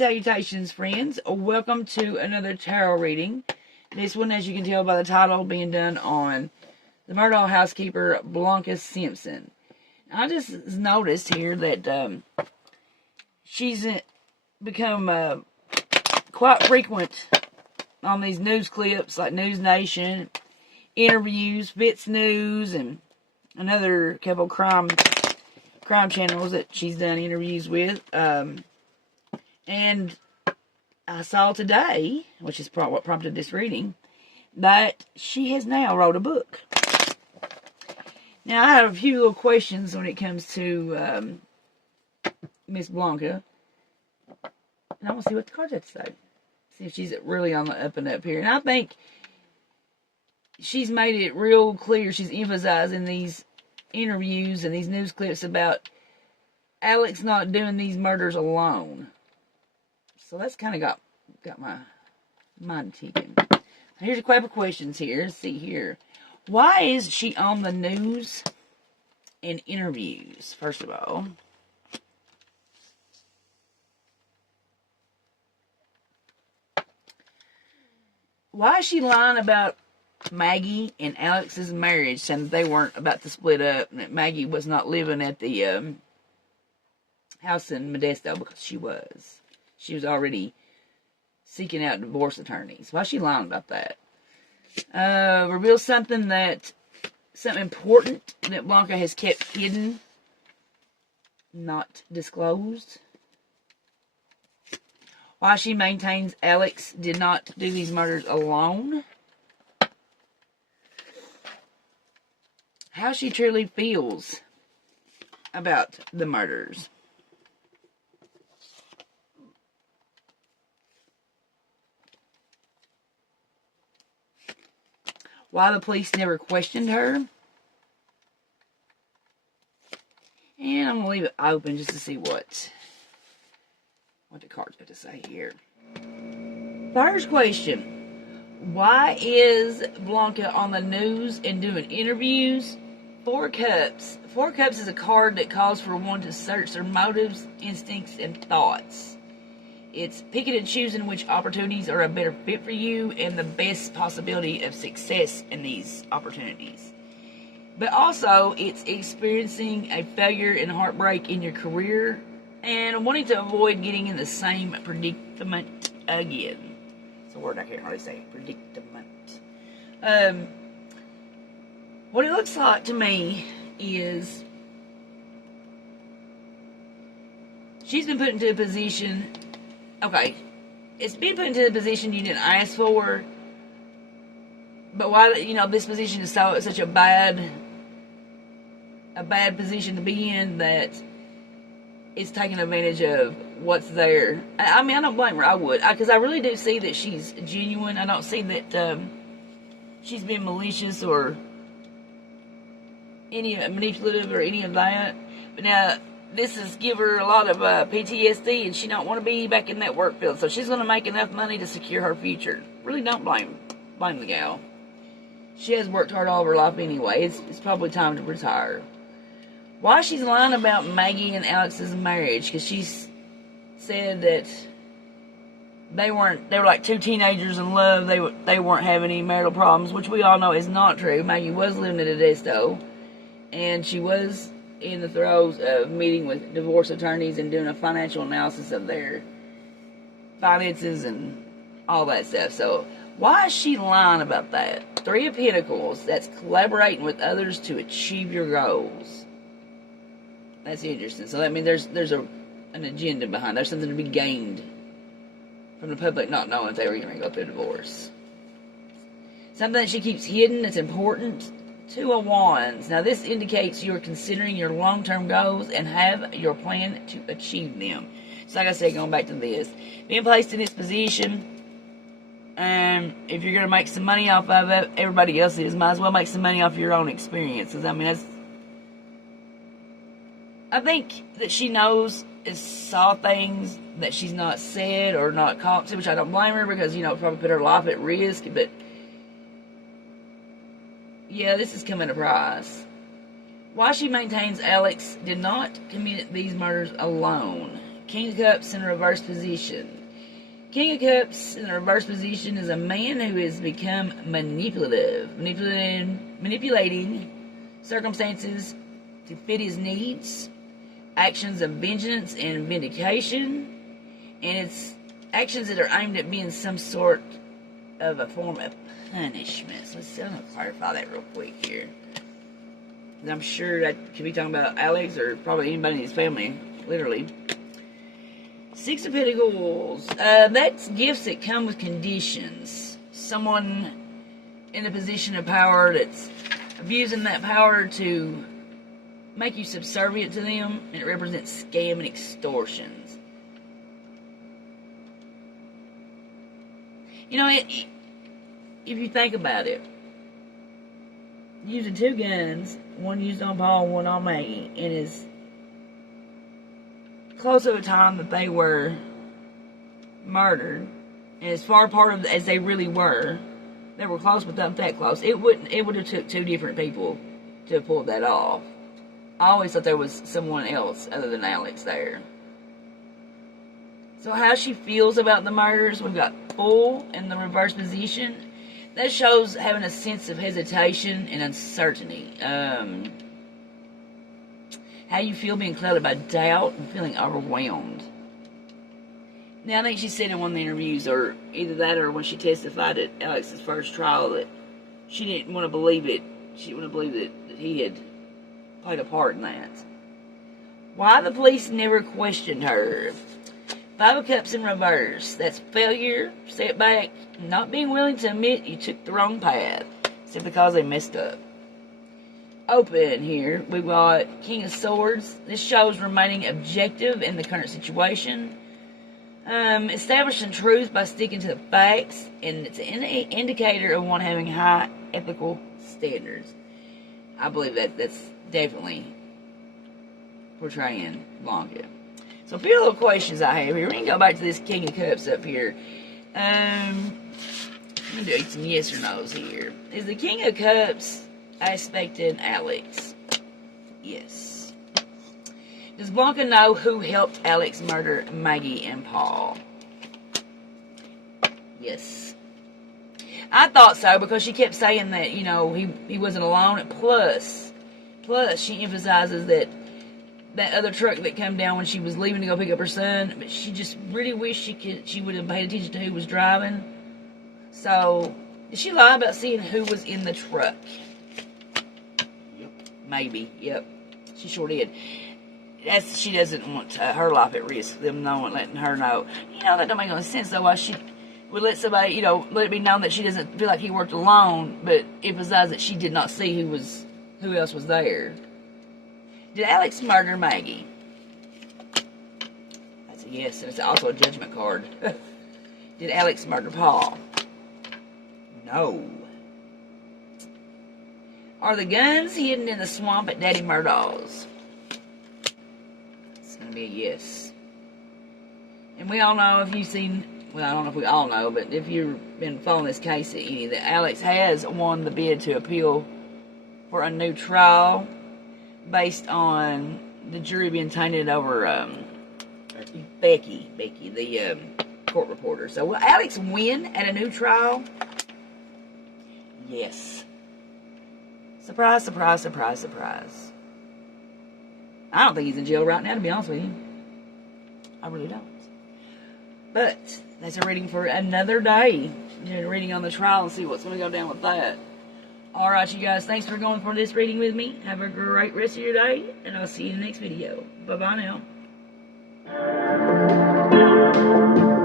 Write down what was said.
salutations, friends. Welcome to another tarot reading. This one, as you can tell by the title, being done on the Murdaugh Housekeeper, Blanca Simpson. I just noticed here that she's become quite frequent on these news clips like News Nation, interviews, Fitz News, and another couple crime channels that she's done interviews with. And I saw today, which is probably what prompted this reading, that she has now wrote a book. Now, I have a few little questions when it comes to Miss Blanca. And I want to see what the cards have to say. See if she's really on the up and up here. And I think she's made it real clear. She's emphasizing these interviews and these news clips about Alex not doing these murders alone. So that's kind of got my mind ticking. Here's a couple of questions here. Let's see here. Why is she on the news and interviews, first of all? Why is she lying about Maggie and Alex's marriage, saying that they weren't about to split up and that Maggie was not living at the house in Modesto, because she was. She was already seeking out divorce attorneys. Why is she lying about that? Reveals something important that Blanca has kept hidden, not disclosed. Why she maintains Alex did not do these murders alone. How she truly feels about the murders. Why the police never questioned her. And I'm going to leave it open just to see what the cards have to say here. First question. Why is Blanca on the news and doing interviews? Four Cups. Four Cups is a card that calls for one to search their motives, instincts, and thoughts. It's picking and choosing which opportunities are a better fit for you and the best possibility of success in these opportunities. But also, it's experiencing a failure and heartbreak in your career and wanting to avoid getting in the same predicament again. It's a word I can't really say. Predicament. What it looks like to me is she's been put into a position. Okay, it's been put into a position you didn't ask for, but why, this position is such a bad position to be in that it's taking advantage of what's there. I mean, I don't blame her. I would, because I really do see that she's genuine. I don't see that she's being malicious or any manipulative or any of that. But now, this has given her a lot of PTSD, and she don't want to be back in that work field. So she's going to make enough money to secure her future. Really don't blame the gal. She has worked hard all of her life anyway. It's probably time to retire. Why she's lying about Maggie and Alex's marriage? Because she said that they were like two teenagers in love. They weren't having any marital problems, which we all know is not true. Maggie was living at Modesto, and she was in the throes of meeting with divorce attorneys and doing a financial analysis of their finances and all that stuff. So why is she lying about that? Three of Pentacles. That's collaborating with others to achieve your goals. That's interesting. So that means there's an agenda behind. There's something to be gained from the public not knowing if they were going to go through a divorce. Something that she keeps hidden that's important. Two of Wands. Now this indicates you're considering your long-term goals and have your plan to achieve them. So like I said, going back to this, being placed in this position, if you're going to make some money off of it, everybody else is. Might as well make some money off your own experiences. I mean, I think that she knows and saw things that she's not said or not caught to, which I don't blame her because, probably put her life at risk, but yeah, this is coming at a price. Why she maintains Alex did not commit these murders alone. King of Cups in reverse position. King of Cups in the reverse position is a man who has become manipulating circumstances to fit his needs, actions of vengeance and vindication, and it's actions that are aimed at being some sort of a form of punishment. So let's clarify that real quick here. I'm sure that could be talking about Alex or probably anybody in his family, literally. Six of Pentacles. That's gifts that come with conditions. Someone in a position of power that's abusing that power to make you subservient to them, and it represents scam and extortions. You know, if you think about it, using two guns, one used on Paul, one on Maggie, and is close of a time that they were murdered, and as far apart as they really were, they were close but not that close. It would have took two different people to have pulled that off. I always thought there was someone else other than Alex there. So how she feels about the murders, we've got Fool in the reverse position. That shows having a sense of hesitation and uncertainty. How you feel being clouded by doubt and feeling overwhelmed. Now, I think she said in one of the interviews, or either that or when she testified at Alex's first trial, that she didn't want to believe it. She didn't want to believe that he had played a part in that. Why the police never questioned her. Five of Cups in reverse. That's failure, setback, not being willing to admit you took the wrong path, simply because they messed up. Open here, we've got King of Swords. This shows remaining objective in the current situation. Establishing truth by sticking to the facts, and it's an indicator of one having high ethical standards. I believe that's definitely portraying Blanca. So a few little questions I have here. We're going to go back to this King of Cups up here. I'm going to do some yes or no's here. Is the King of Cups aspected Alex? Yes. Does Blanca know who helped Alex murder Maggie and Paul? Yes. I thought so, because she kept saying that, you know, he wasn't alone. Plus, she emphasizes that other truck that came down when she was leaving to go pick up her son, but she just really wished she would have paid attention to who was driving. So, did she lie about seeing who was in the truck? Yep. Maybe, yep. She sure did. She doesn't want her life at risk, them knowing, letting her know. You know, that don't make no sense, though, why she would let somebody, you know, let it be known that she doesn't feel like he worked alone, but emphasize that she did not see who else was there. Did Alex murder Maggie? That's a yes, and it's also a judgment card. Did Alex murder Paul? No. Are the guns hidden in the swamp at Daddy Murdaugh's? It's going to be a yes. And we all know, if you've seen, well, I don't know if we all know, but if you've been following this case at any, that Alex has won the bid to appeal for a new trial based on the jury being tainted over Becky, the court reporter. So will Alex win at a new trial? Yes. Surprise, surprise, surprise, surprise. I don't think he's in jail right now, to be honest with you. I really don't. But that's a reading for another day. A reading on the trial and see what's going to go down with that. Alright, you guys, thanks for going for this reading with me. Have a great rest of your day, and I'll see you in the next video. Bye-bye now.